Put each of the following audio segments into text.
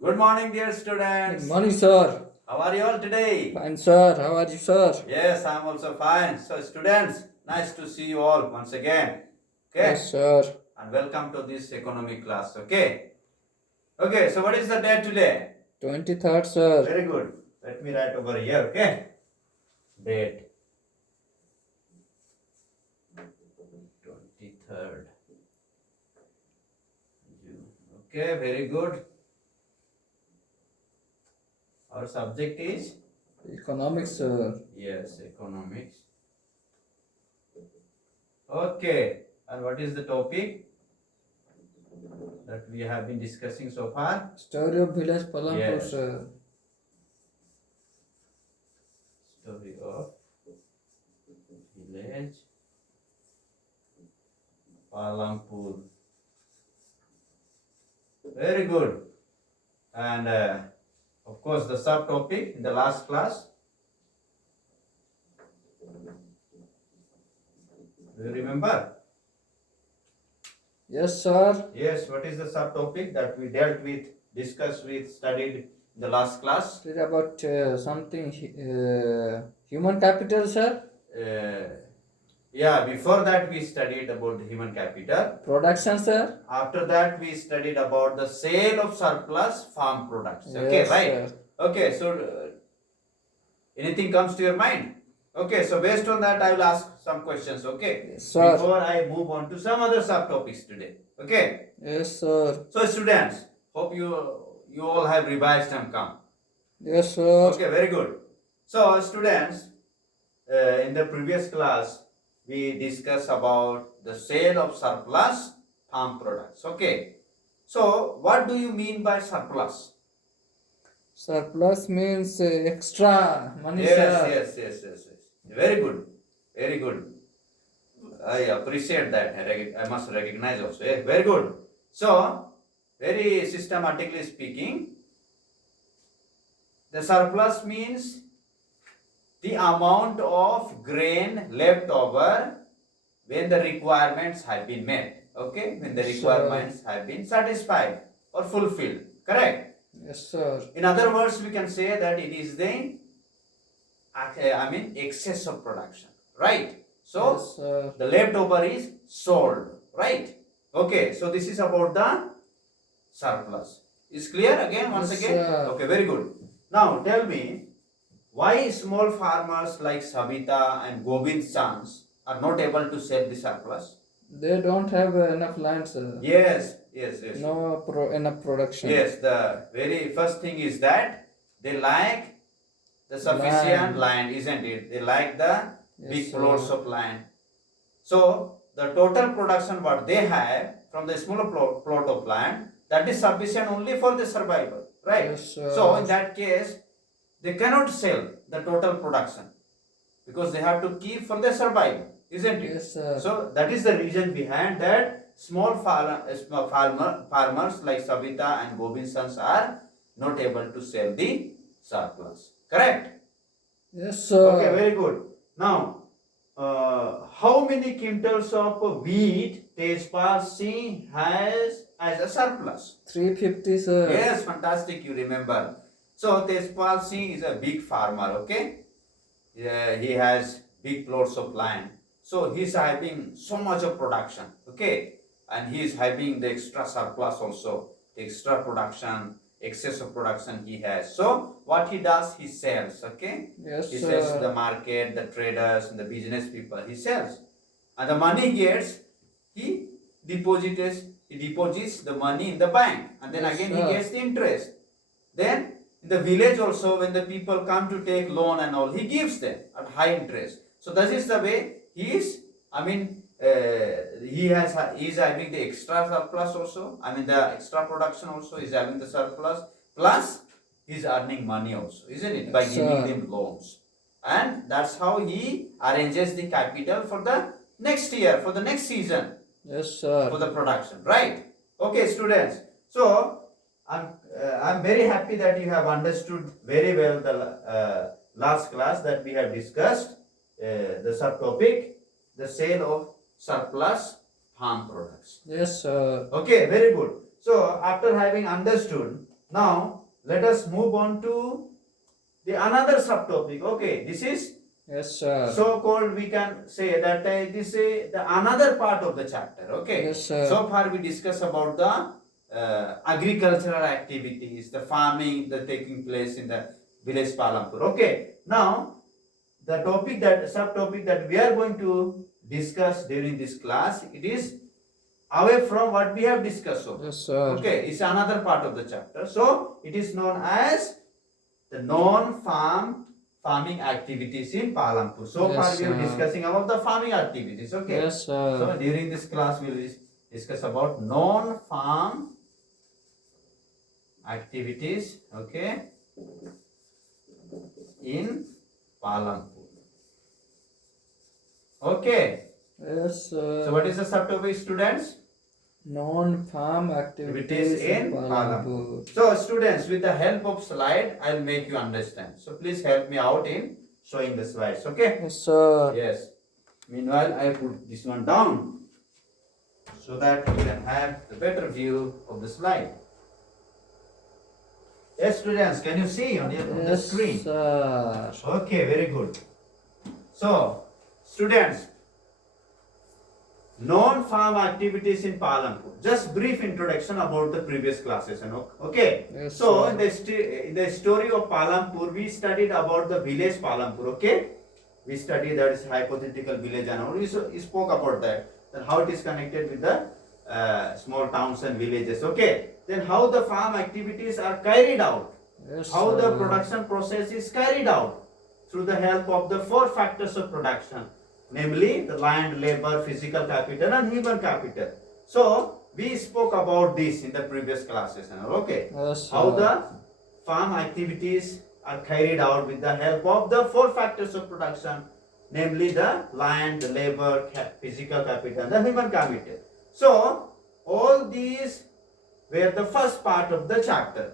Good morning, dear Good students. morning, sir. How are you all today? Fine, sir. How are you, sir? Yes, I'm also fine. So, students, nice to see you all once again. Yes, Okay, sir. and welcome to this economic class. Okay. So, what is the date today? 23rd, sir. Very good. Let me write over here. Okay, date 23rd June. Okay, very good. Our subject is Economics, sir. yes, economics. Okay, and what is the topic that we have been discussing so far? Story of village Palampur, Yes, sir. story of village Palampur. Very good. And of course, the subtopic in the last class. Do you remember? Yes, sir. Yes, what is the subtopic that we dealt with, discussed with, studied in the last class? It is about something human capital, sir. Yeah, before that we studied about the human capital. Production, sir. After that we studied about the sale of surplus farm products. Okay, Yes, right? sir. Okay, so anything comes to your mind? Okay, so based on that I will ask some questions, okay? Yes, sir. Before I move on to some other subtopics today. Okay? Yes, sir. So students, hope you all have revised and come. Yes, sir. Okay, very good. So students, in the previous class we discussed about the sale of surplus farm products. Okay. So what do you mean by surplus? Surplus means extra money, Yes, sir. yes. Very good. Very good. I appreciate that. I must recognize also. Very good. So, very systematically speaking, the surplus means the amount of grain left over when the requirements have been met. Okay, when the Yes, requirements have been satisfied or fulfilled. Correct. Yes, sir. In other words, we can say that it is the excess of production, right? So Yes, sir. the leftover is sold, right? Okay, so this is about the surplus. Is clear again, once Yes, again? sir. Okay, very good. Now tell me, why small farmers like Savita and Govind sons are not able to sell the surplus? They don't have enough land, sir. Yes. No enough production. Yes, the very first thing is that they lack the sufficient land, isn't it? They lack the Yes, big sir. plots of land. So the total production what they have from the smaller plot of land, that is sufficient only for the survival, right? Yes, sir. So in that case, they cannot sell the total production because they have to keep for their survival, isn't it? Yes, sir. So that is the reason behind that small farmers like Savita and Govind sons are not able to sell the surplus. Correct? Yes, sir. Okay, very good. Now, how many quintals of wheat Tejpal Singh has as a surplus? 350, sir. Yes, fantastic. You remember. So Tejpal Singh is a big farmer. Okay, he has big plots of land. So he's having so much of production. Okay, and he is having the extra surplus also, the extra production, excess of production he has. So what he does, he sells. Okay, Yes, he sir. sells to the market, the traders, and the business people. He sells, and the money gets he deposits the money in the bank, and then Yes, again sir. he gets the interest. Then in the village also, when the people come to take loan and all, he gives them at high interest. So that is the way he is. He is having the extra surplus also. The extra production also is having the surplus. Plus, he is earning money also, isn't it? By Yes, giving sir. them loans, and that's how he arranges the capital for the next year, for the next season, Yes, for sir. the production, right? Okay, students. So I'm very happy that you have understood very well the last class that we have discussed the subtopic, the sale of surplus farm products. Yes, sir. Okay, very good. So after having understood Now let us move on to the another subtopic. Okay, this is Yes, sir. so called, we can say that this is the another part of the chapter. Okay, Yes, sir. so far we discuss about the agricultural activities, the farming that taking place in the village Palampur. Okay, now the topic that subtopic that we are going to discuss during this class, it is away from what we have discussed so far. Yes, sir. Okay, it's another part of the chapter. So it is known as the non-farming activities in Palampur. So Yes, far we are sir. discussing about the farming activities. Okay. Yes, sir. So during this class we will discuss about non-farm activities. Okay. In Palampur. Okay. Yes, sir. So what is the subtopic, students? Non-farm activities in Palampur. So students, with the help of slide, I'll make you understand. So please help me out in showing the slides. Okay. Yes, sir. Yes. Meanwhile, I put this one down so that you can have a better view of the slide. Yes, students, can you see on the Yes, screen? sir. Okay, very good. So, students, non-farm activities in Palampur. Just brief introduction about the previous classes. Okay. Yes, So, sir. in the story of Palampur, we studied about the village Palampur. Okay. We studied that is hypothetical village and all. We spoke about that. Then how it is connected with the small towns and villages. Okay. Then how the farm activities are carried out. Yes, How the sir. production process is carried out through the help of the four factors of production, namely the land, labor, physical capital and human capital. So we spoke about this in the previous classes. Okay. Yes, sir. How the farm activities are carried out with the help of the four factors of production, namely the land, the labor, physical capital and the human capital. So all these were the first part of the chapter.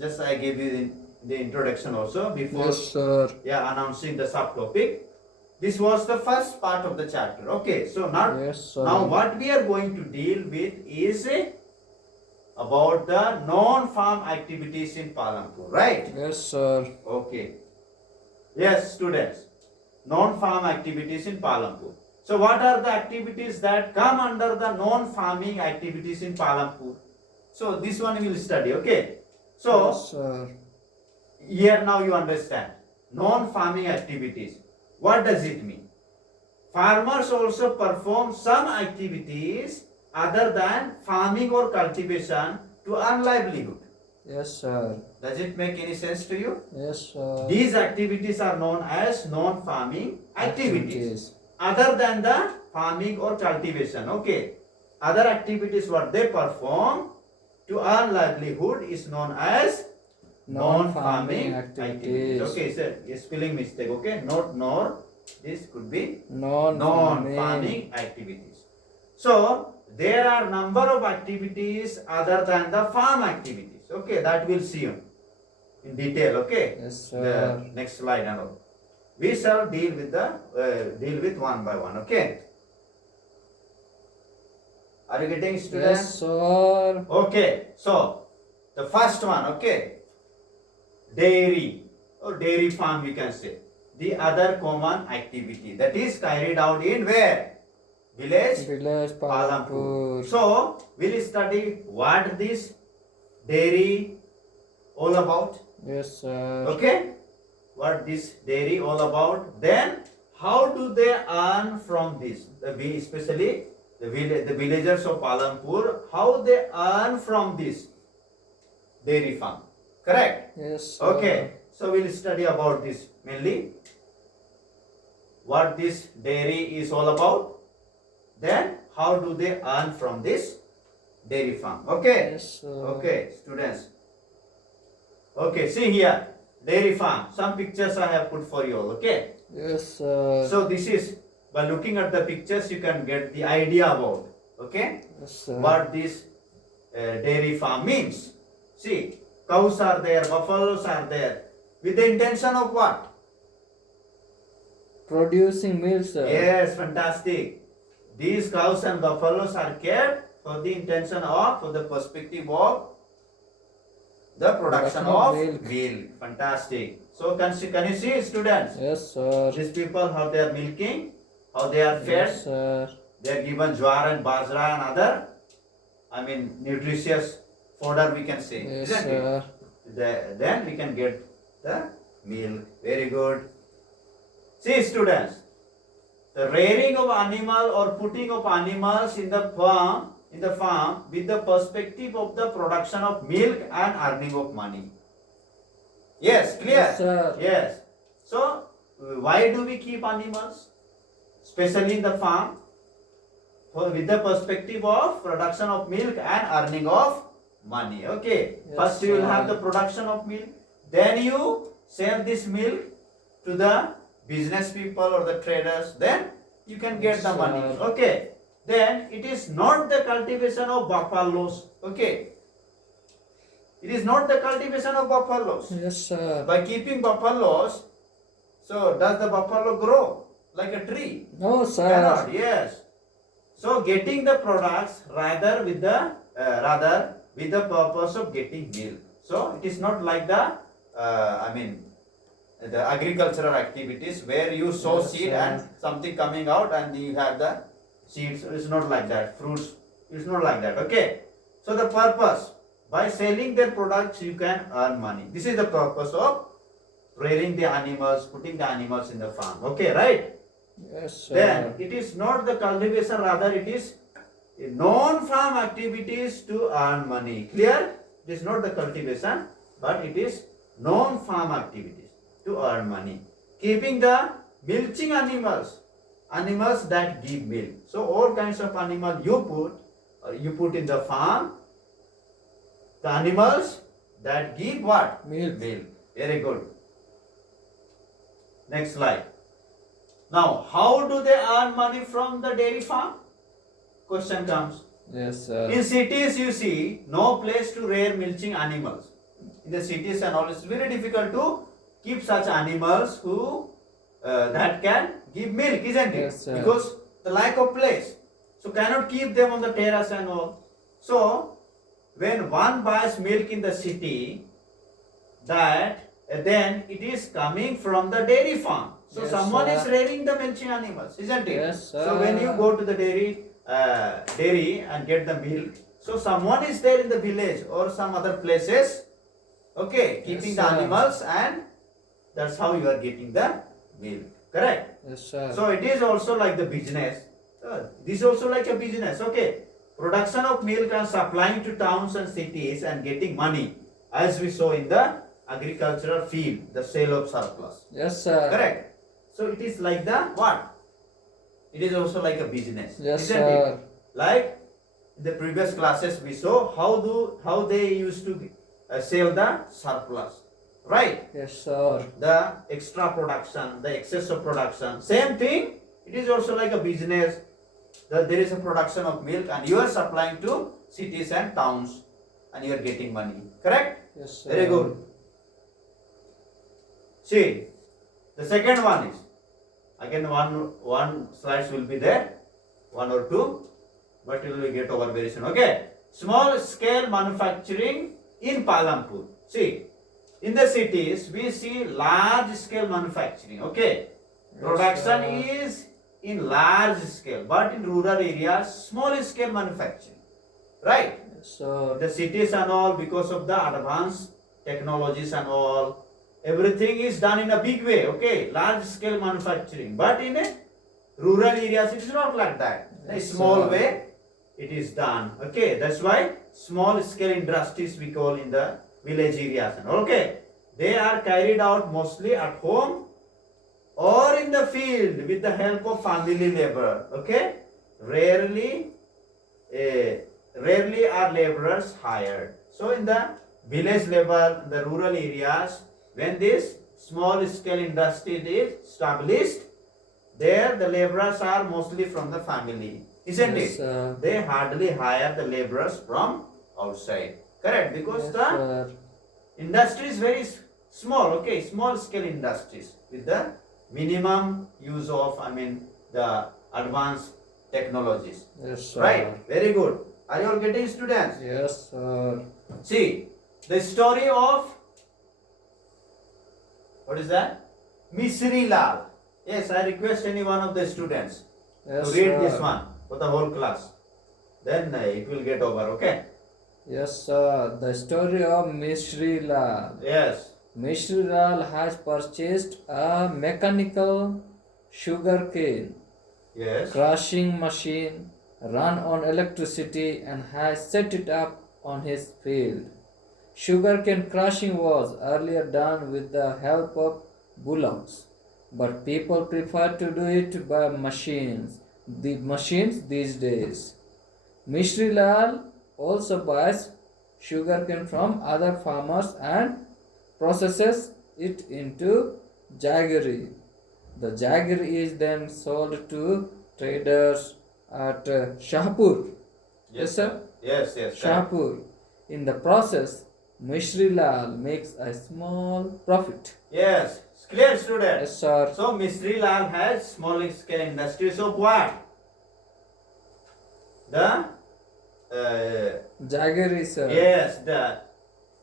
Just I gave you the introduction also before Yes, sir. announcing the subtopic. This was the first part of the chapter. Okay, so Yes, sir. now what we are going to deal with is about the non-farm activities in Palampur, right? Yes, sir. Okay. Yes, students. Non-farm activities in Palampur. So what are the activities that come under the non-farming activities in Palampur? So this one we will study, okay? So Yes, sir. here now you understand. Non-farming activities. What does it mean? Farmers also perform some activities other than farming or cultivation to earn livelihood. Yes, sir. Does it make any sense to you? Yes, sir. These activities are known as non-farming activities. Other than the farming or cultivation. Okay. Other activities what they perform to earn livelihood is known as non-farming activities. Okay, sir. A spelling mistake. Okay. Not nor. This could be non-farming activities. So there are number of activities other than the farm activities. Okay, that we'll see in detail. Okay. Yes, sir. The next slide and all. We shall deal with one by one. Okay. Are you getting, students? Yes, sir. Okay. So the first one. Okay. Dairy or dairy farm, we can say. The other common activity that is carried out in where? Village Village Palampur. Palampur. So we'll study what this dairy all about. Yes, sir. Okay, what this dairy all about. Then how do they earn from this? Especially the villagers of Palampur, how they earn from this dairy farm. Correct? Yes, sir. Okay, so we'll study about this mainly. What this dairy is all about. Then how do they earn from this dairy farm? Okay. Yes, sir. Okay, students. Okay, see here, dairy farm. Some pictures I have put for you all. Okay. Yes, sir. So this is, by looking at the pictures, you can get the idea about. Okay. Yes, sir. What this dairy farm means. See, cows are there, buffaloes are there. With the intention of what? Producing milk, sir. Yes, fantastic. These cows and buffaloes are kept for the intention of, for the perspective of the production of milk. milk. Fantastic. So can you see, students? Yes, sir. These people, how they are milking, how they are fed. Yes, sir. They are given jowar and bajra and other, nutritious fodder, we can say. Yes, Isn't it? sir. Then we can get the milk. Very good. See, students, the rearing of animal or putting of animals in the farm with the perspective of the production of milk and earning of money. Yes, clear? Yes, sir. Yes. So, why do we keep animals? Especially in the farm, with the perspective of production of milk and earning of money. Okay. Yes, First you will have sir. the production of milk. Then you sell this milk to the business people or the traders. Then you can get Yes, the money. sir. Okay. Then it is not the cultivation of buffaloes. Okay. It is not the cultivation of buffaloes. Yes, sir. By keeping buffaloes, so does the buffalo grow like a tree? No, sir. Cannot. Yes. So getting the products rather with the purpose of getting milk. So it is not like the the agricultural activities where you sow Yes, seed sir. and something coming out and you have the seeds. It's not like that. Fruits. It's not like that. Okay. So the purpose, by selling their products you can earn money. This is the purpose of rearing the animals, putting the animals in the farm. Okay, right? Yes, sir. Then it is not the cultivation, rather it is non-farm activities to earn money. Clear? It is not the cultivation, but it is non-farm activities to earn money. Keeping the milching animals that give milk. So all kinds of animal you put in the farm. The animals that give what? Milk. Milk. Very good. Next slide. Now, how do they earn money from the dairy farm? Question comes. Yes, sir. In cities, you see no place to rear milching animals. In the cities and all, it's very difficult to keep such animals who that can give milk, isn't it? Yes, sir. Because the lack of place. So cannot keep them on the terrace and all. So when one buys milk in the city, then it is coming from the dairy farm. So Yes, someone sir. is rearing the milching animals, isn't it? Yes, So when you sir. go to the dairy and get the milk, so someone is there in the village or some other places, okay, keeping Yes, the sir. animals, and that's how you are getting the milk. Correct? Yes, sir. So it is also like the business. This is also like a business. Okay. Production of milk and supplying to towns and cities and getting money, as we saw in the agricultural field, the sale of surplus. Yes, sir. Correct. So it is like the what? It is also like a business. Yes, isn't sir. it? Like in the previous classes we saw how they used to sell the surplus. Right? Yes, sir. The extra production, the excess of production. Same thing, it is also like a business. There is a production of milk and you are supplying to cities and towns and you are getting money. Correct? Yes, sir. Very good. See, the second one is, again one slides will be there, one or two, but you will get over very soon. Okay. Small scale manufacturing in Palampur. See, in the cities, we see large scale manufacturing. Okay. Yes, Production sir. is in large scale, but in rural areas, small scale manufacturing. Right? Yes, sir. The cities and all, because of the advanced technologies and all, everything is done in a big way. Okay. Large scale manufacturing. But in a rural areas, it's not like that. In a Yes, small sir. way, it is done. Okay. That's why small scale industries we call in the village areas. And okay. They are carried out mostly at home or in the field with the help of family labor. Okay. Rarely are laborers hired. So in the village level, the rural areas, when this small scale industry is established, there the laborers are mostly from the family, isn't Yes, it? sir. They hardly hire the laborers from outside. Correct? Because Yes, the sir. industry is very small. Okay, small scale industries with the minimum use of the advanced technologies. Yes, sir. Right? Very good. Are you all getting, students? Yes, sir. See, the story of, what is that? Misri Lal. Yes, I request any one of the students Yes, to read sir. this one for the whole class. Then it will get over, okay? Yes, sir. The story of Mishri Lal. Yes. Mishri Lal has purchased a mechanical sugar cane Yes. crushing machine run on electricity and has set it up on his field. Sugarcane crushing was earlier done with the help of bullocks, but people prefer to do it by machines these days. Mishri Lal also buys sugarcane from other farmers and processes it into jaggery. The jaggery is then sold to traders at Shahpur. Yes, sir. Yes, correct. Shahpur. In the process, Mishri Lal makes a small profit. Yes. Clear, student. Yes, sir. So Misri Lal has small scale industries of what? The Jaggery, sir. yes, the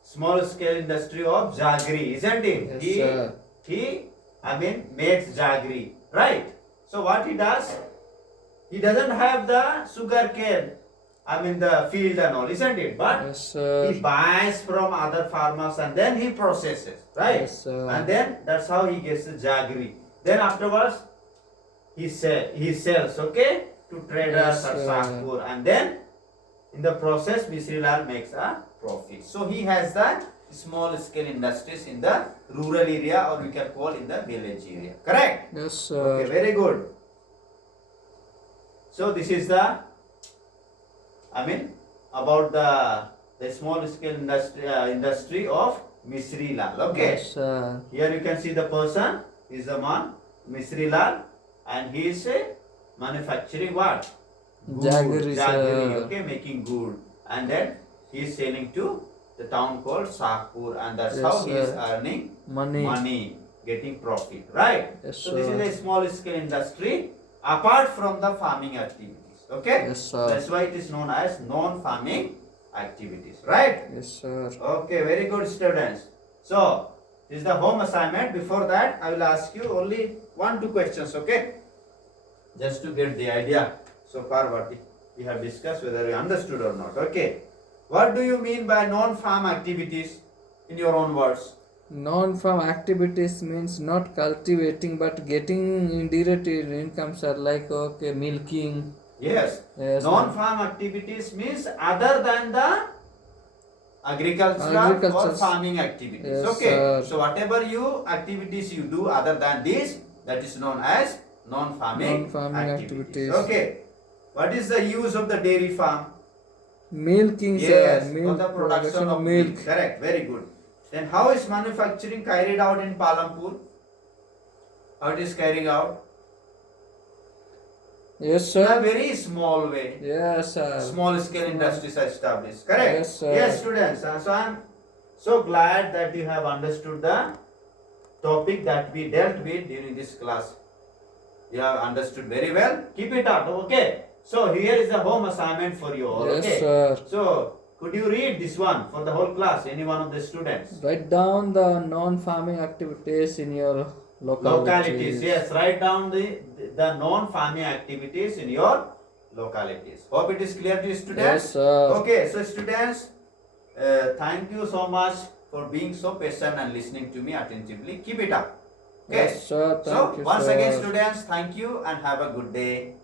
small scale industry of jaggery, isn't it? Yes, sir. Makes jaggery, right? So what he does? He doesn't have the sugar cane, the field and all, isn't it? But Yes, he sir. buys from other farmers and then he processes, right? Yes, sir. And then that's how he gets the jaggery. Then afterwards, he sells, okay, to traders Yes, at sir. Shahpur, and then in the process, Misri Lal makes a profit. So he has the small scale industries in the rural area, or we can call in the village area. Correct? Yes, sir. Okay, very good. So this is the, about the small scale industry of Misri Lal. Okay. Yes, sir. Here you can see the person is the man, Misri Lal, and he is manufacturing what? Good, Jaggery, sir. okay, making good. And then he is selling to the town called Shahpur, and that's Yes, how he is sir. earning Money. getting profit, right? Yes, So this sir. is a small scale industry apart from the farming activities, okay? Yes, sir. That's why it is known as non-farming activities, right? Yes, sir. Okay, very good, students. So, this is the home assignment. Before that, I will ask you only 1-2 questions, okay? Just to get the idea so far what we have discussed, whether you understood or not, okay? What do you mean by non-farm activities in your own words? Non-farm activities means not cultivating but getting indirect incomes are like okay milking. Yes, Yes, non-farm activities means other than the agricultural or Agriculture. farming activities, Yes, okay? sir. So whatever activities you do other than this, that is known as non-farming Non-farming activities. activities. Okay. What is the use of the dairy farm? Milking, Yes, sir. for Milk the production of milk. Correct, very good. Then how is manufacturing carried out in Palampur? How it is carried out? Yes, In a sir. very small way. Yes, sir. Small scale industries are established. Correct? Yes, sir. Yes, students. So I am so glad that you have understood the topic that we dealt with during this class. You have understood very well. Keep it up, okay? So here is the home assignment for you all, Yes, okay? sir. So could you read this one for the whole class, any one of the students? Write down the non-farming activities in your Localities, yes, write down the non-farming activities in your localities. Hope it is clear to you, students? Yes, sir. Okay, so students, thank you so much for being so patient and listening to me attentively. Keep it up. Okay. Yes, sir. So Thank you, once sir. again, students, thank you and have a good day.